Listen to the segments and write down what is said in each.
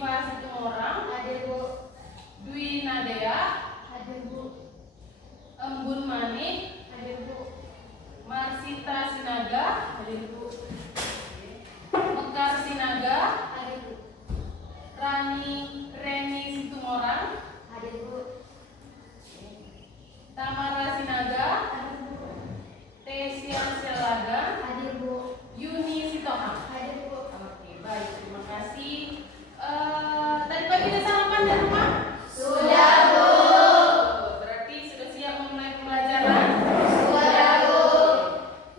Diva Situmorang. Hadir Bu. Dwi Nadea. Hadir Bu. Embun Manik. Hadir Bu. Marsita Sinaga. Hadir Bu. Mekar Sinaga. Hadir Bu. Reni Situmorang. Hadir Bu. Tamara Sinaga. Hadir Bu. Tesia Selaga. Hadir Bu. Yuni Sitohang. Hadir Bu. Oke, baik, terima kasih. Tadi pagi udah sarapan di rumah? Sudah Bu. Berarti sudah siap memulai pembelajaran? Sudah Bu.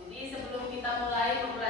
Jadi sebelum kita mulai pembelajaran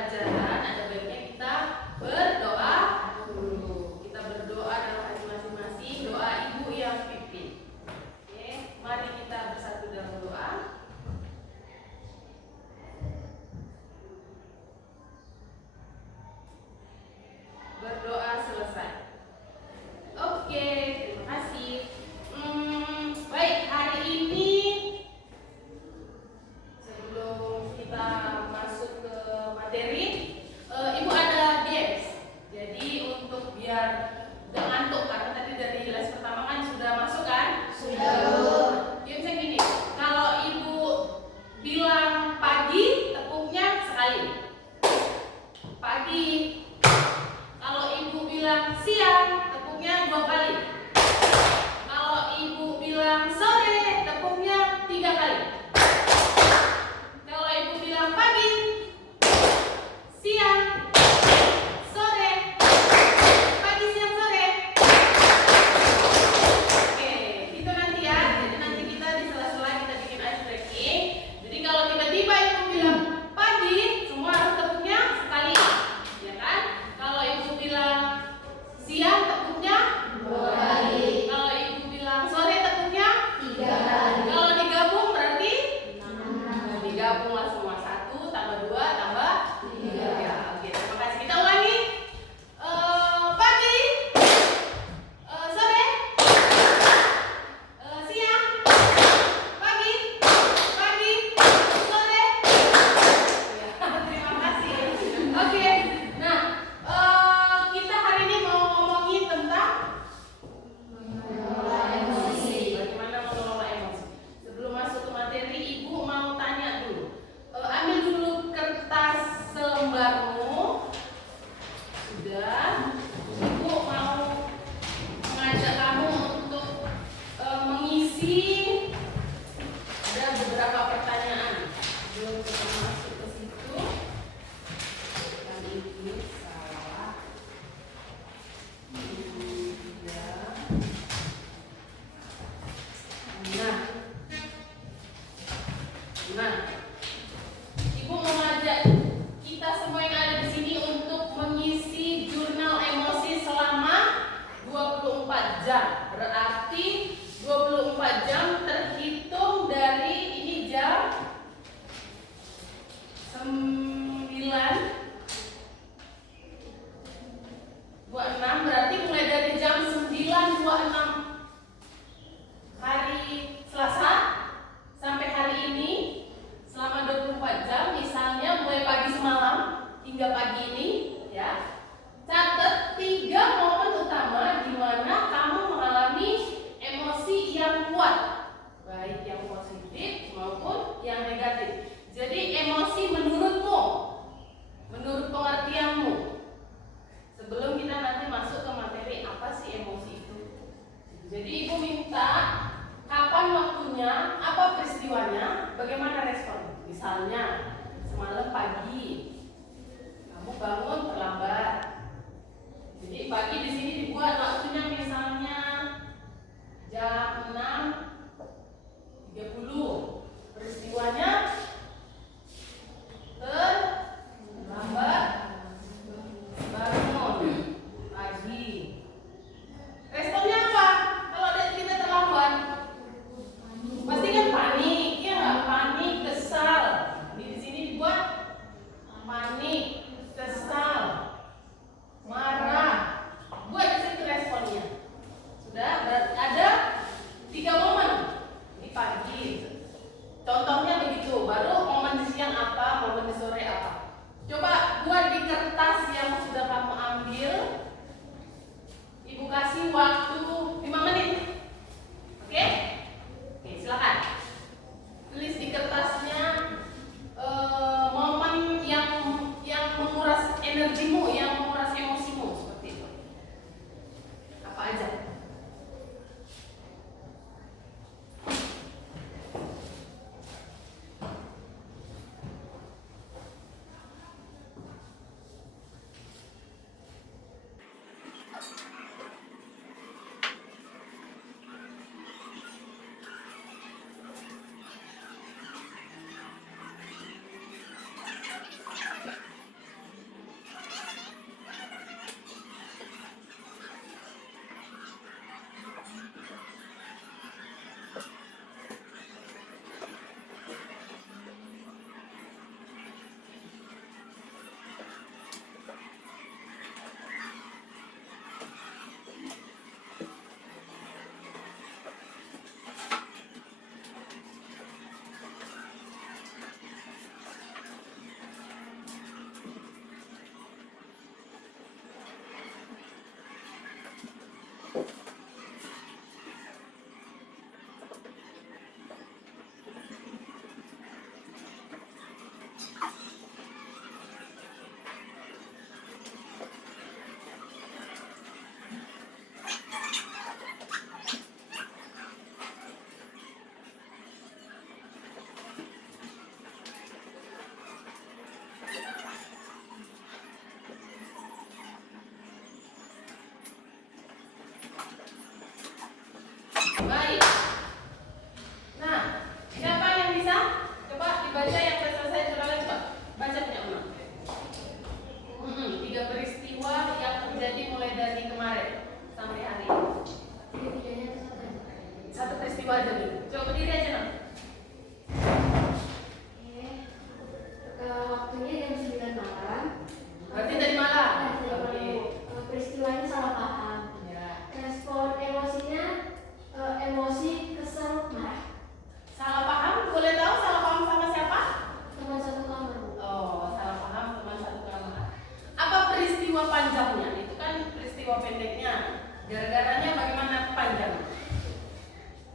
dua pendeknya. Gara-garanya bagaimana panjang?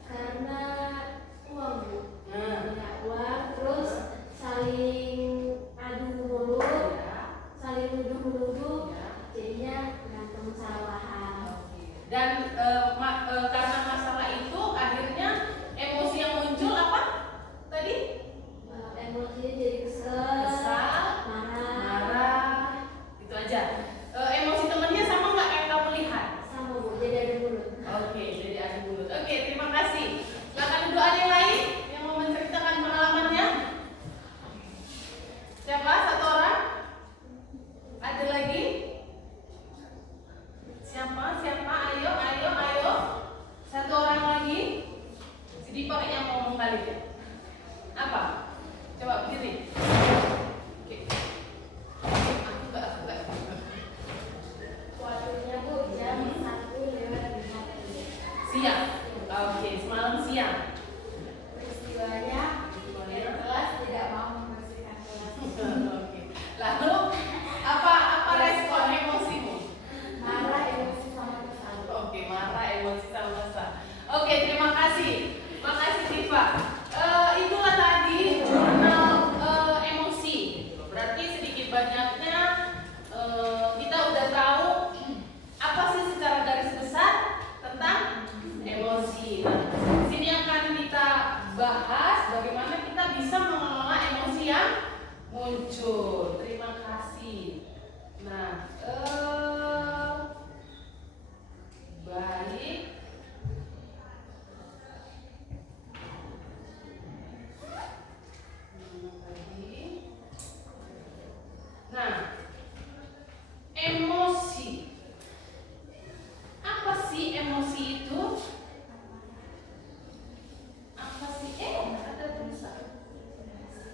Karena uang, Bu. Nah, Ya, uang, terus saling adu mulut, saling nuduh-nuduh, jadinya berantem salah paham. dan karena masalah itu akhirnya emosi yang muncul apa? Tadi? Emosinya jadi kesal, marah, Itu aja. Emosi temennya sama nggak kayak kamu lihat? sama, Bu, jadi adu mulut. Oke, jadi adu mulut. Oke, terima kasih. Silakan duduk, ada yang lain yang mau menceritakan pengalamannya? Siapa? Satu orang? Ada lagi? Siapa? Ayo. Satu orang lagi. Si Dipa yang ngomong kali ya. Apa? Coba berdiri. Oke. Aku enggak. Waktunya, Bu, jam 1:05. Siang. Oke, semalam siang. Peristiwanya dari kelas tidak mau membersihkan kelas. Oke. Lalu apa respon emosimu? Marah, emosi, sama kesal. Oke, marah, emosi sama kesal. Oke, terima kasih. Makasih Diva. Itulah tadi jurnal emosi. Berarti sedikit banyaknya kita udah tahu apa sih secara garis besar tentang emosi. Nah, di sini akan kita bahas bagaimana kita bisa mengelola emosi yang muncul. Terima kasih. Nah, baik. Nah, emosi. Apa sih emosi itu? Apa sih? Ada tulisan.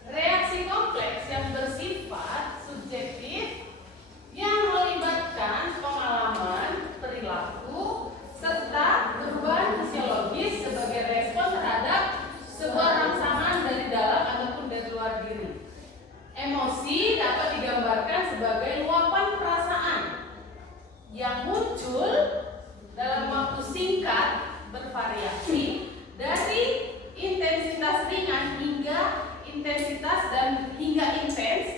Reaksi kompleks yang bersifat subjektif yang melibatkan pengalaman, perilaku, serta beban fisiologis sebagai respon terhadap sebuah rangsangan dari dalam ataupun dari luar diri. Emosi dapat digambarkan sebagai luapan perasaan yang muncul dalam waktu singkat, bervariasi dari intensitas ringan hingga intens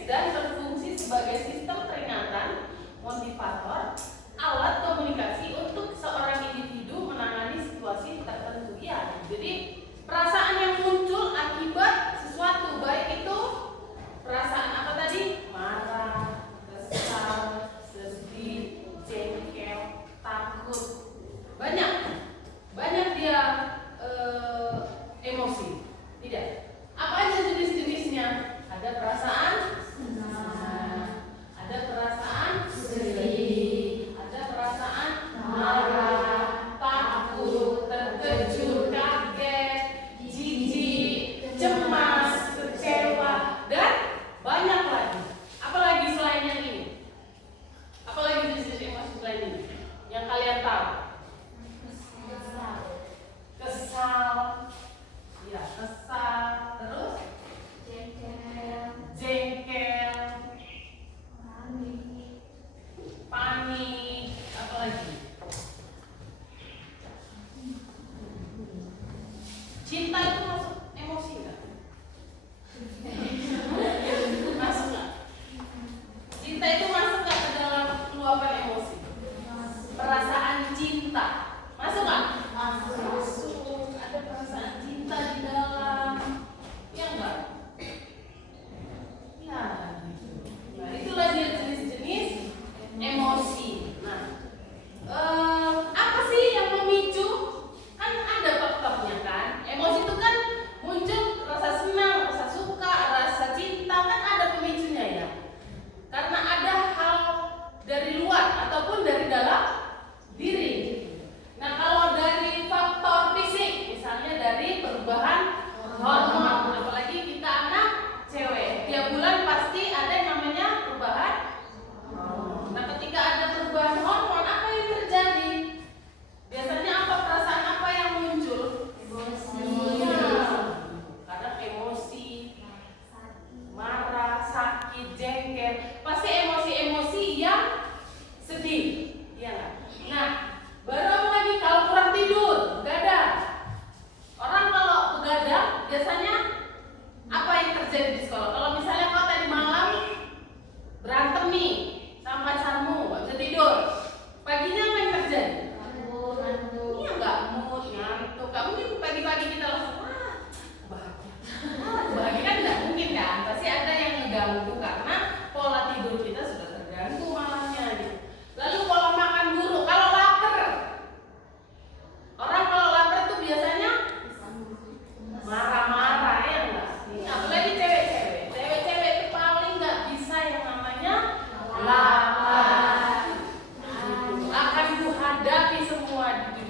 dan berfungsi sebagai sistem peringatan, motivator, alat komunikasi untuk seorang individu menangani situasi tertentu. Ya, jadi perasaan yang muncul akibat sesuatu, baik itu perasaan apa tadi? Marah, kesal, sedih, jengkel, takut. Banyak dia emosi. Tidak. Apa aja jenis-jenisnya? Ada perasaan senang, ada perasaan sedih, ada perasaan marah, takut, terkejut, kaget, jijik, cemas, kecewa, dan banyak lagi. Apalagi selain yang ini? Apalagi jenis-jenis emosi selain ini yang kalian tahu? Kesal, ya kesal, terus jengkel, panik, apa lagi? Cinta itu masuk emosi nggak? Masuk nggak? Cinta itu masuk nggak ke dalam luapan emosi? Perasaan cinta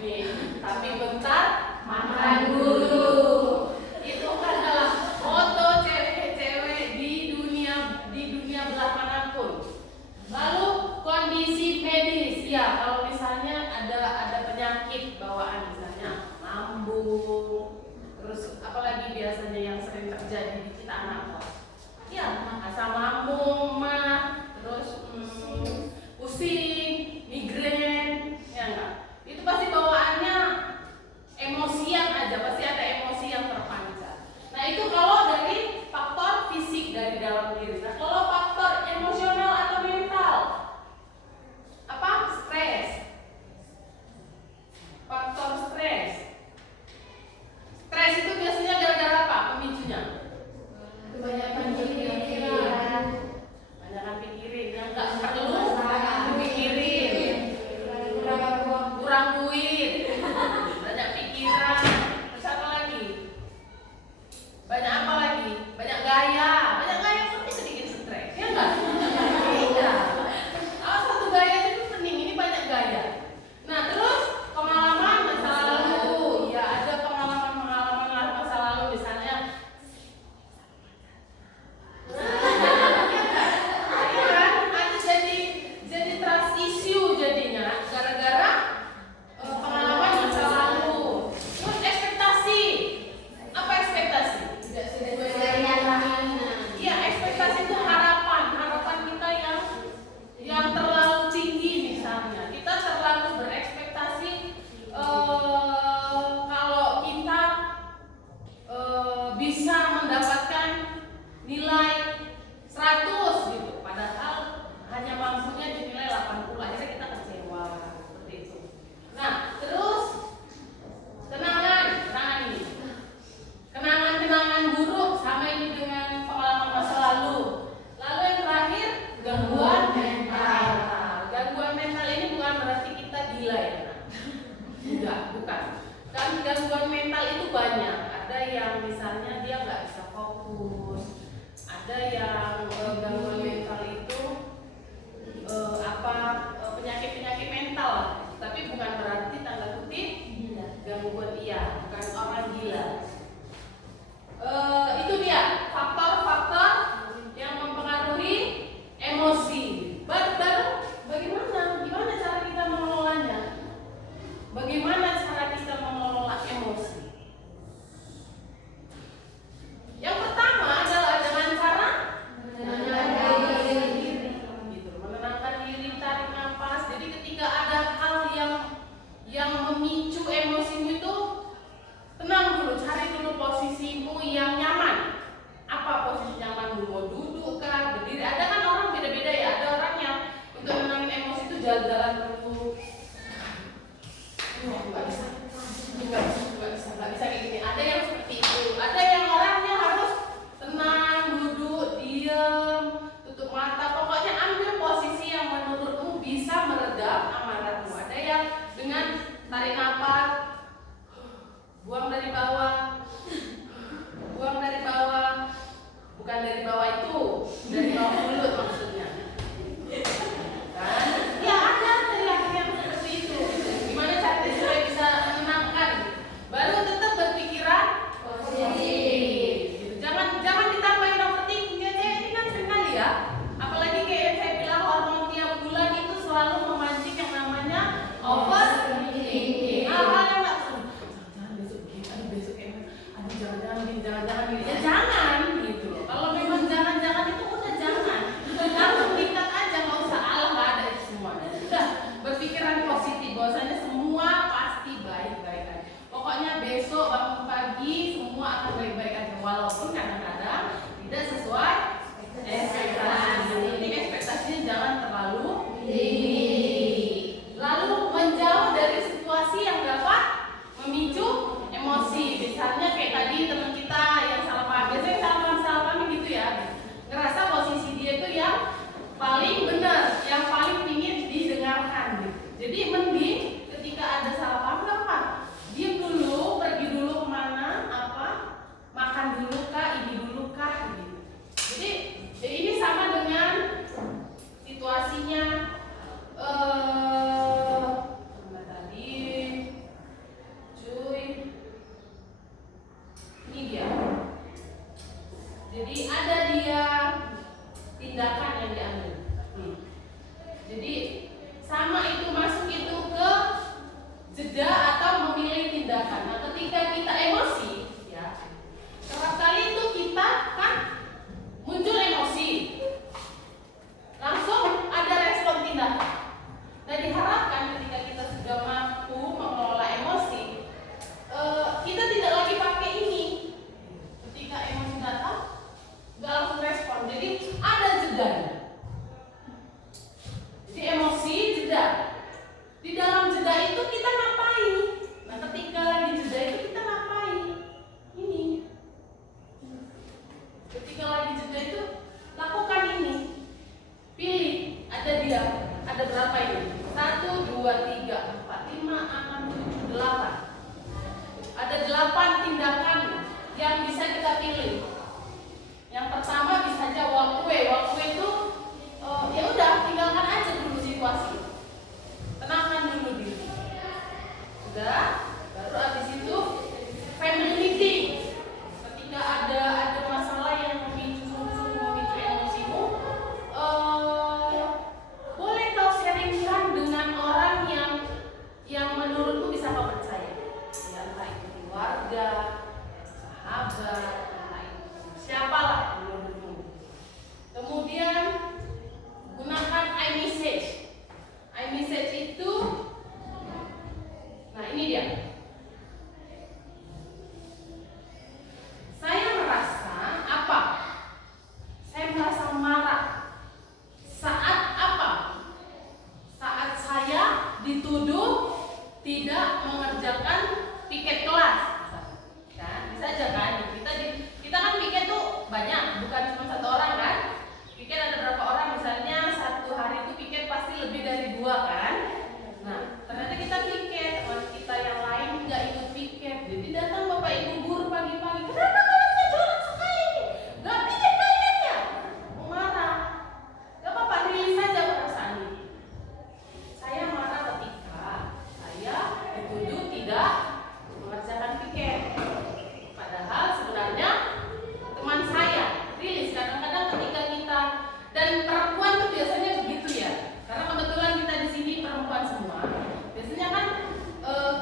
ini. Tapi bentar makan dulu. Itu adalah foto cewek-cewek di dunia belah manapun. Lalu kondisi medis, ya kalau misalnya ada penyakit bawaan misalnya lambung, terus apalagi biasanya yang sering terjadi di kita anak kos, ya asam lambung, mah, terus pusing, migrain, ya enggak? Itu pasti bawaannya emosian aja, pasti ada emosi yang terpancar. Nah itu kalau dari faktor fisik dari dalam diri. Nah kalau faktor emosional atau mental, apa? Stres. Faktor stres. Stres itu biasanya gara-gara apa? Pemicunya? Kebanyakan pikiran. Banyakan pikirin, yang nggak perlu dipikirin. Kurang duit, banyak pikiran. Terus apa lagi? Banyak apa lagi? Banyak gaya. Banyak gaya pun bisa bikin stres, ya enggak? Iya. Satu gaya itu penting. Ini banyak gaya. Nah terus pengalaman masa lalu, ya ada pengalaman masa lalu misalnya. Ada jadi trust issue jadinya gara-gara pengalaman masa lalu. Terus ekspektasi. Apa ekspektasi? Tidak sesuai dengan Iya, ekspektasi itu harapan kita yang terlalu tinggi misalnya. Kita terlalu berekspektasi kalau kita bisa mendapatkan nilai 100 gitu, padahal hanya mampunya di nilai 80. Akhirnya kita kecewa seperti itu. Nah, terus kenangan ini. Kenangan buruk sama ini dengan pengalaman masa lalu. Lalu yang terakhir gangguan mental. Gangguan mental ini bukan berarti kita gila ya. Enggak, bukan. Kan gangguan mental itu banyak. Ada yang misalnya dia nggak bisa fokus. Ada yang gangguan mental itu penyakit mental. Tapi bukan berarti tanda kutip gangguan, bukan orang gila. Itu dia faktor-faktor yang mempengaruhi emosi. Gimana cara kita mengelolanya? Bagaimana cara kita mengelola emosi? Yang pertama adalah dengan cara menenangkan diri, tarik nafas. Jadi ketika ada hal yang memicu emosimu itu, tenang dulu, cari dulu posisimu yang nyaman. Apa posisi nyamanmu? Mau duduk kah, berdiri? Ada kan orang beda-beda ya. Ada orang yang untuk menenangin emosi itu jalan-jalan dulu. Nggak bisa kayak gini. Ada yang seperti itu. Ada yang orangnya harus tenang, duduk, diam, tutup mata. Pokoknya ambil posisi yang menurutmu bisa meredam amarahmu. Ada yang dengan tarik nafas, buang dari bawah, bukan dari bawah itu, dari bawah mulut maksudnya. Kan? Ya ada yang seperti itu. Gimana caranya supaya bisa menenangkan? Baru tetap berpikiran positif. Gitu. Jangan ditambahin overthinking. Ini kan sering kali ya. Apalagi kayak yang saya bilang hormon tiap bulan itu selalu memancing yang namanya overthinking. Hal yang nggak jangan besok begini, besok jangan-jangan gini. Ya jangan gitu loh. Kalau memang jangan dituduh tidak mengerjakan piket kelas, kan? Bisa aja kan? Kita kan piket tuh banyak, bukan cuma satu orang kan? Piket ada berapa orang? Misalnya satu hari itu piket pasti lebih dari 2 kan? Nah, ternyata kita piket, teman kita yang lain nggak ikut piket. Jadi datang bapak ibu guru pagi-pagi, kenapa kelasnya jorok sekali? Nggak piket kayaknya? Mau marah? Gak apa-apa, rilis saja perasaan ini. Saya marah ketika saya dituduh tidak mengerjakan piket. Padahal sebenarnya teman saya rilis. Kadang-kadang ketika kita, dan perempuan tuh biasanya begitu ya. Karena kebetulan kita di sini perempuan semua. Biasanya kan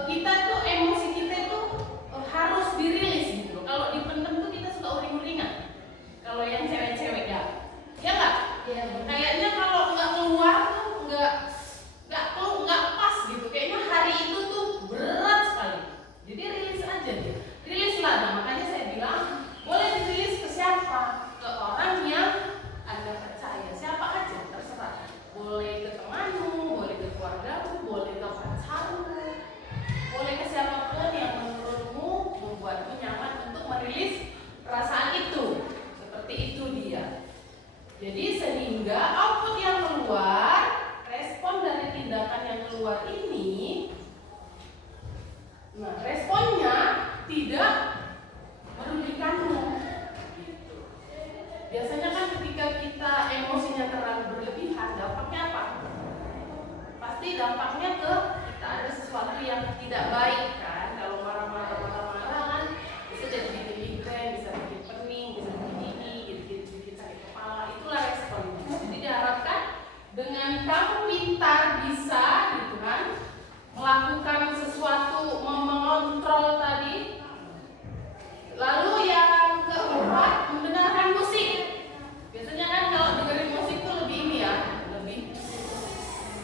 kita tuh emosi kita tuh harus dirilis gitu. Kalau dipendam tuh kita suka uring-uringan. Kalau yang cewek-cewek ya nggak? Iya. Kayaknya kalau nggak keluar tuh nggak pas gitu. Kayaknya hari itu tuh berat sekali. Jadi rilis aja deh. Rilislah. Nah, makanya saya bilang boleh dirilis ke siapa? Ke orang yang Anda percaya. Siapa aja terserah. Boleh ke temanmu, boleh ke keluargamu, boleh ke pacarmu, boleh ke siapapun yang menurutmu membuatmu nyaman untuk merilis perasaan itu. Seperti itu dia. Jadi sehingga output yang keluar, respon dari tindakan yang keluar ini, nah responnya tidak merugikanmu. Gitu. Biasanya kan ketika kita emosinya terlalu berlebihan, dampaknya apa? Pasti dampaknya ke kita ada sesuatu yang tidak baik kan. Kalau marah-marah kan bisa jadi bikin migrain, bisa bikin pening, bisa bikin ini, bikin sakit kepala. Itulah responnya. Jadi diharapkan dengan kamu pintar bisa gitu kan melakukan sesuatu, mengontrol tadi. Lalu yang keempat, mendengarkan musik. Biasanya kan kalau dengerin musik tuh lebih ini ya, lebih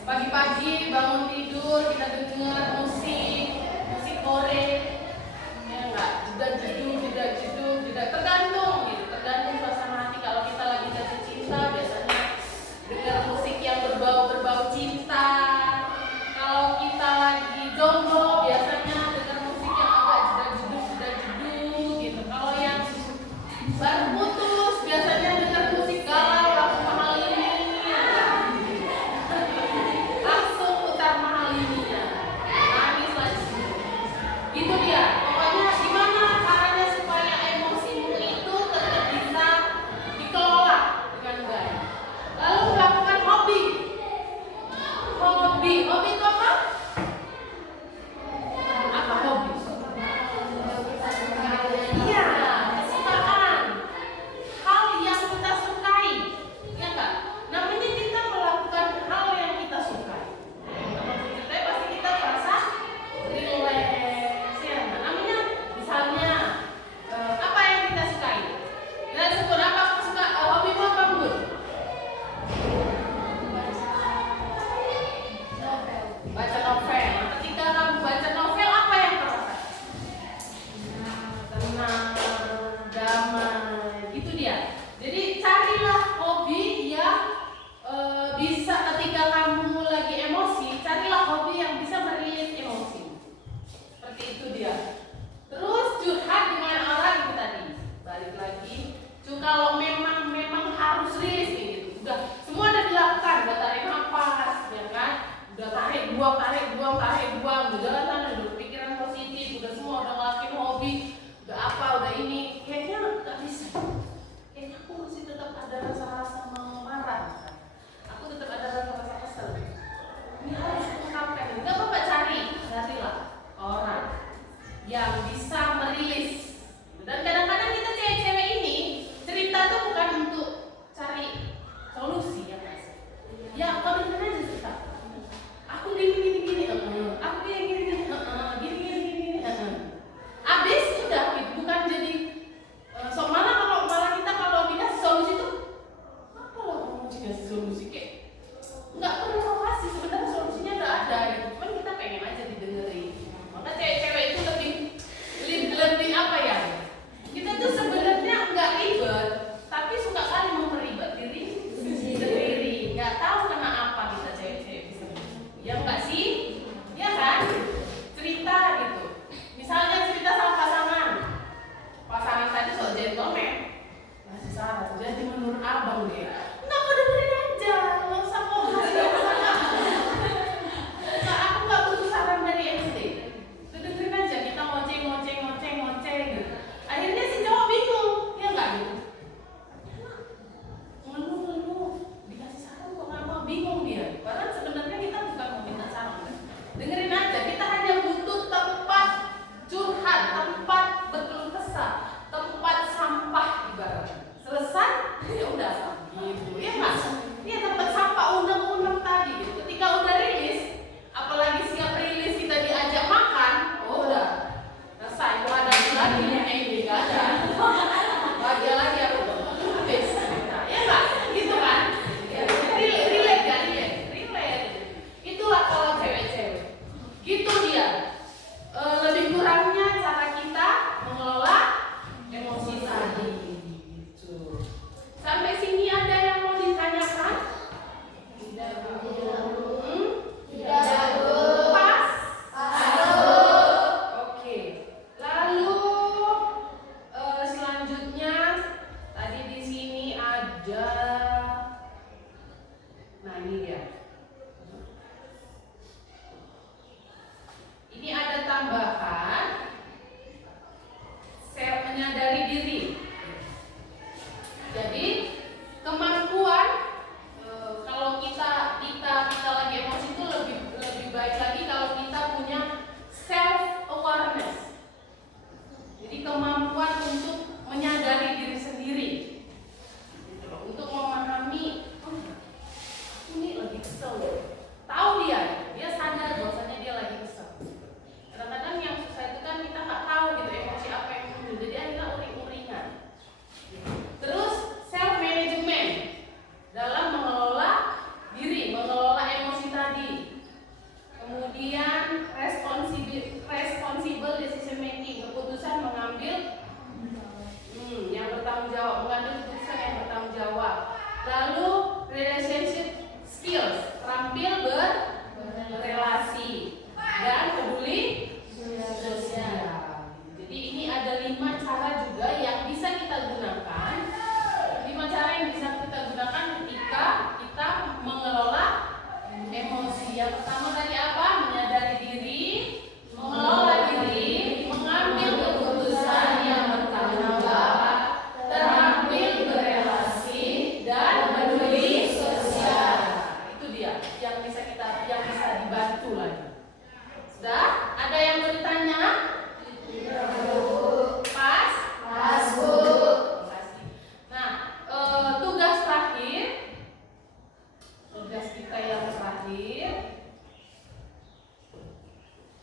pagi-pagi bangun tidur kita dengar musik Korea, ya enggak, juga tergantung gitu, tergantung suasana hati. Kalau kita lagi jatuh cinta, biasanya dengar musik yang berbau cinta. Kalau kita lagi jomblo, biasanya dengar musik yang agak jeduk gitu. Kalau yang baru putus, biasanya dengar musik galau, lagu mahal ini, ya enggak? Langsung putar mahal ini ya, nangis lagi. Gitu dia. Pokoknya gimana caranya supaya emosimu itu tetap bisa dikelola dengan baik. Lalu melakukan hobi itu apa? Apa hobi? Iya, kesukaan. Hal yang kita sukai, ya enggak? Namanya kita melakukan hal yang kita sukai. Maksudnya pasti kita merasa relax, ya enggak? Namanya misalnya apa yang kita sukai? Kita sebut apa? Hobimu apa, Bun? Baca novel. Ketika kamu baca novel, apa yang terasa? Tenang, damai, gitu dia. Jadi carilah hobi yang bisa ketika kamu lagi emosi, carilah hobi yang bisa merilis emosi. Seperti itu dia. Terus curhat dengan orang itu tadi. Balik lagi. Kalau memang harus rilis gitu. Udah semua udah dilakukan, udah tarik nafas, ya kan? Udah tarik buang, udah jalan sana, udah berpikiran positif, udah semua udah ngelakuin hobi, udah apa, udah ini, kayaknya nggak bisa. Kayaknya aku masih tetap ada rasa-rasa marah, aku tetap ada rasa-rasa kesel. Ini harus ungkapkan, nggak apa-apa, carilah orang yang bisa merilis. Dan kadang-kadang kita cewek-cewek ini cerita tuh bukan untuk cari solusi ya guys. Ya, kau dengerin aja cerita. Aku gini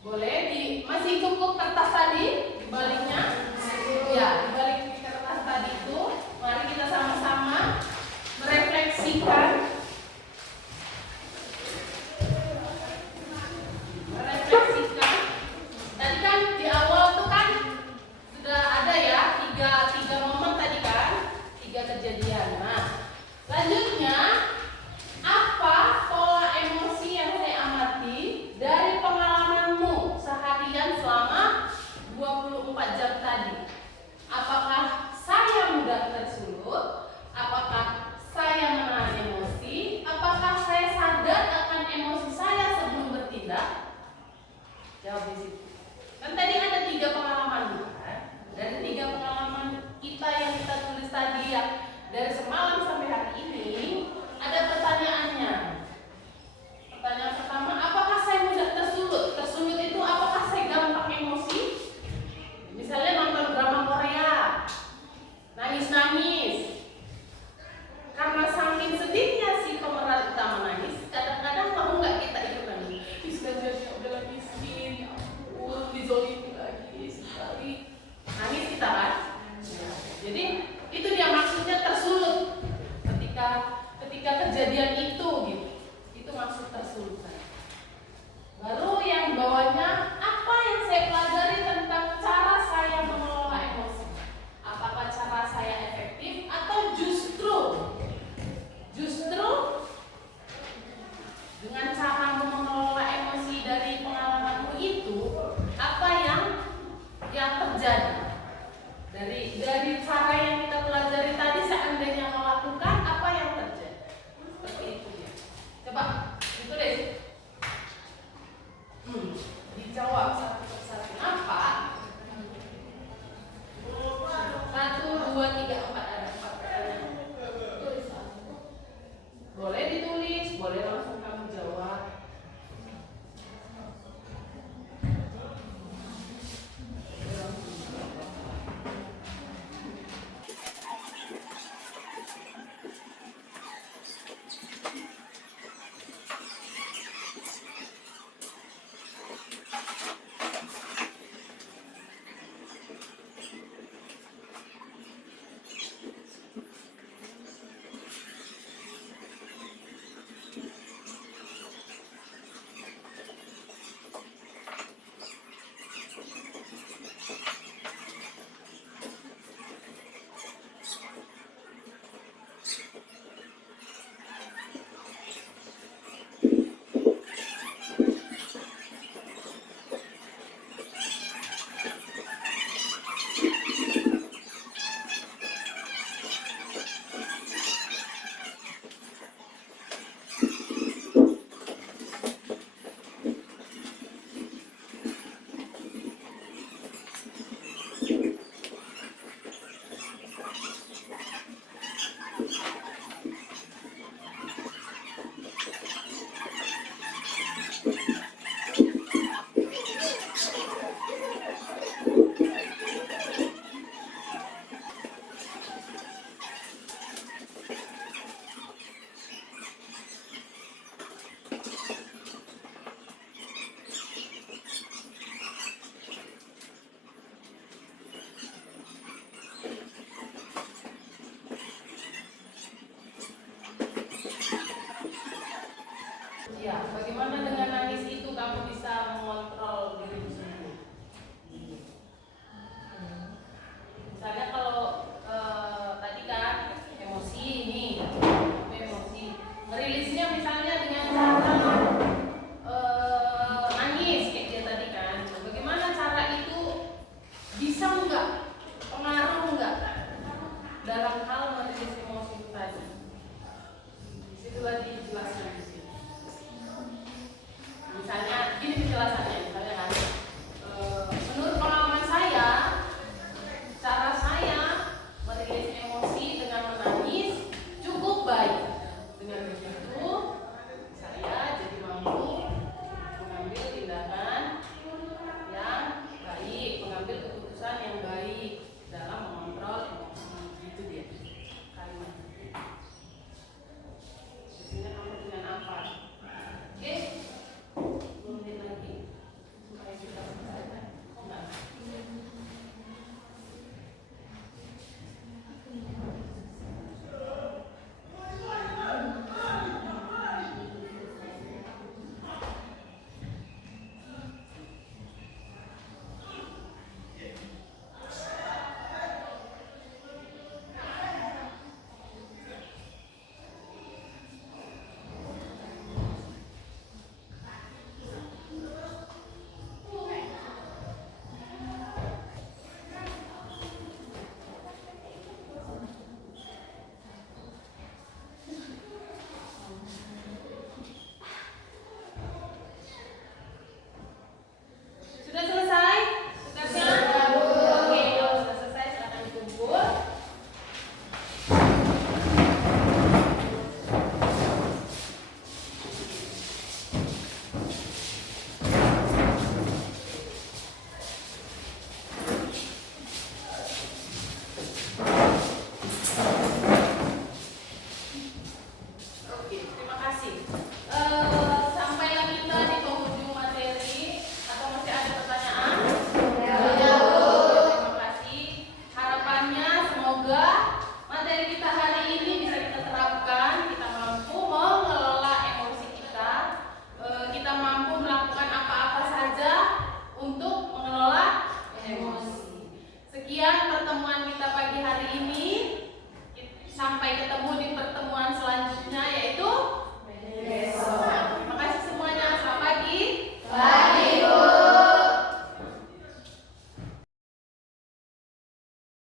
Boleh masih cukup kertas tadi dibaliknya? Ya, dibalik di kertas tadi itu, mari kita sama-sama merefleksikan. Tadi kan di awal tuh kan sudah ada ya tiga momen tadi kan, 3 kejadian. Nah, selanjutnya apa pola emosi yang saya amati dari pengalamanmu seharian selama 24 jam tadi? Apakah saya mudah tersulut? Apakah saya menahan emosi? Apakah saya sadar akan emosi saya sebelum bertindak? Jawab di situ. Kan tadi ada 3 pengalaman kan? Dari 3 pengalaman kita yang kita tulis tadi ya, dari semalam sampai hari ini ada pertanyaannya. Pertanyaan pertama, apakah saya mudah tersulut? Tersulut itu apakah saya gampang emosi? Misalnya nonton drama Korea, nangis-nangis. Karena saking sedihnya si pemeran utama nangis, kadang-kadang mau nggak kita ikut nangis? Istilahnya udah miskin, ya ampun, dizolimi lagi sekali. Nangis kita kan? Jadi itu dia maksudnya tersulut. Ketika kejadian itu gitu, itu maksud tersulut. Baru yang bawahnya, apa yang saya pelajari tentang cara saya mengelola emosi? Apakah cara saya efektif atau justru dengan cara mengelola emosi dari pengalamanmu itu, apa yang terjadi?